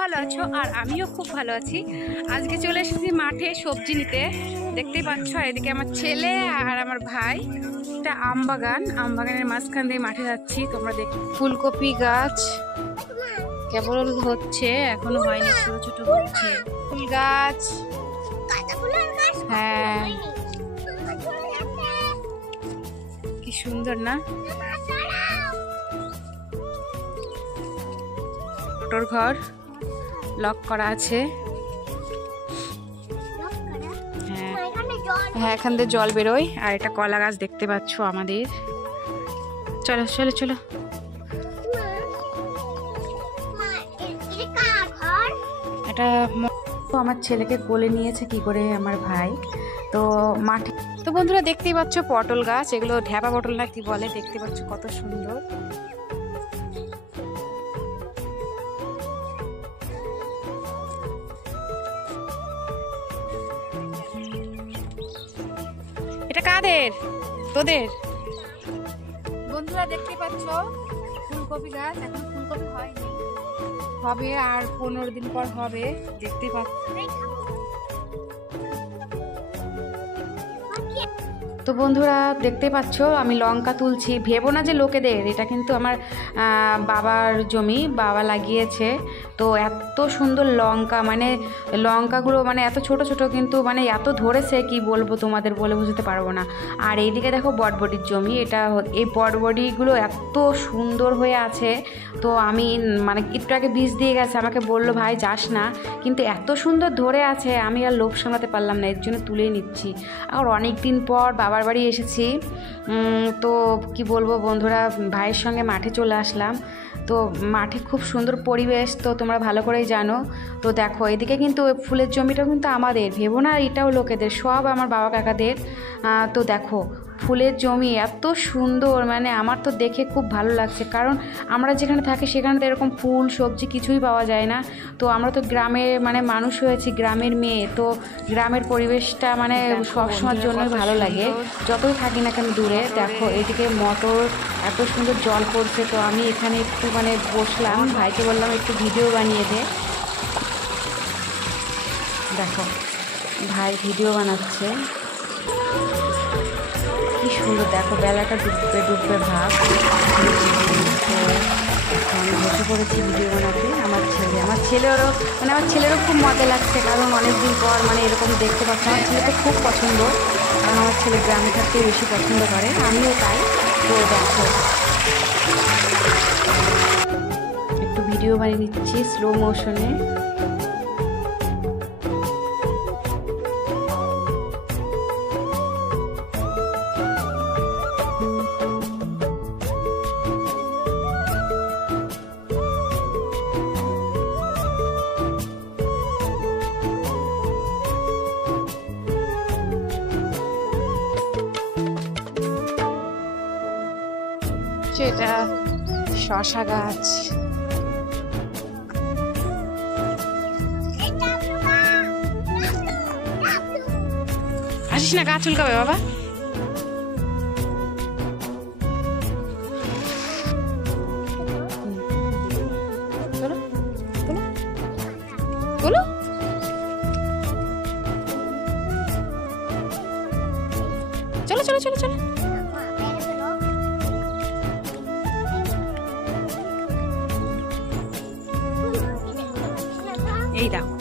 ভালো আছো? আর আমিও খুব ভালো আছি। আজকে চলে এসেছি মাঠে সবজি নিতে। দেখতেই পাচ্ছ এদিকে আমার ছেলে আর আমার ভাই। এটা আম বাগানের মাঝখান দিয়ে মাঠে যাচ্ছি। তোমরা দেখ, ফুলকপি গাছ কেবল হচ্ছে, এখনো হয়নি, ছোট ছোট হচ্ছে। ফুল গাছ, হ্যাঁ কি সুন্দর না? মোটর ঘর লক করা আছে। হ্যাঁ এখান থেকে জল বেরোয়। আর এটা কলা গাছ দেখতে পাচ্ছ আমাদের। চলো চলো চলো। এটা আমার ছেলেকে কোলে নিয়েছে কি করে আমার ভাই। তো মাঠে তো বন্ধুরা দেখতেই পাচ্ছ পটল গাছ, এগুলো ঢ্যাপা পটল না কি বলে, দেখতে পাচ্ছ কত সুন্দর। এটা কাদের? তোদের? বন্ধুরা দেখতে পাচ্ছ ফুলকপি গাছ, এখন ফুলকপি হয়নি, হবে আর 15 দিন পর হবে। দেখতে পাচ্ছ। তো বন্ধুরা দেখতে পাচ্ছ আমি লঙ্কা তুলছি। ভেবো না যে লোকেদের, এটা কিন্তু আমার বাবার জমি, বাবা লাগিয়েছে। তো এত সুন্দর লঙ্কা, মানে লঙ্কাগুলো মানে এত ছোট ছোট, কিন্তু মানে এত ধরেছে কি বলবো তোমাদের, বলে বুঝতে পারবো না। আর এইদিকে দেখো বটবটির জমি, এটা এই বটবটিগুলো এত সুন্দর হয়ে আছে। তো আমি মানে একটু আগে বীজ দিয়ে গেছে, আমাকে বললো ভাই যাস না, কিন্তু এত সুন্দর ধরে আছে আমি আর লোভ সামলাতে পারলাম না, এর জন্য তুলেই নিচ্ছি। আর অনেক দিন পর বাবার বাড়ি এসেছি। তো কি বলবো বন্ধুরা, ভাইয়ের সঙ্গে মাঠে চলে আসলাম। তো মাঠে খুব সুন্দর পরিবেশ, তো তোমরা ভালো করেই জানো। তো দেখো এদিকে কিন্তু ফুলের জমিটা কিন্তু আমাদের, ভেবো না এটাও লোকেদের, সব আমার বাবা কাকাদের। তো দেখো ফুলের জমি এত সুন্দর, মানে আমার তো দেখে খুব ভালো লাগছে। কারণ আমরা যেখানে থাকি সেখানে তো এরকম ফুল সবজি কিছুই পাওয়া যায় না। তো আমরা তো গ্রামে মানে মানুষ হয়েছি, গ্রামের মেয়ে, তো গ্রামের পরিবেশটা মানে সবসময়ের জন্যই ভালো লাগে, যতই থাকি না কেন দূরে। দেখো এদিকে মটর এত সুন্দর জল পড়ছে। তো আমি এখানে একটু মানে বসলাম, ভাইকে বললাম একটু ভিডিও বানিয়ে দে। দেখো ভাই ভিডিও বানাচ্ছে, কি সুন্দর। দেখো বেলাটা ডুববে ডুববে ভাব। আমি বসে পড়েছি ভিডিও বানাতে। আমার ছেলেরও মানে আমার ছেলেরও খুব মজা লাগছে, কারণ অনেকদিন পর মানে এরকম দেখতে পাচ্ছি। আমার ছেলেকে খুব পছন্দ, কারণ আমার ছেলে গ্রামে থাকতে বেশি পছন্দ করে, আমিও তাই। তো দেখো একটু ভিডিও বানিয়ে নিচ্ছি স্লো মোশনে। এটা শসা গাছ। আসিস না, গাছ চুলকাবে বাবা। চলো চলো চলো চলো চলো চলো। এই দেখো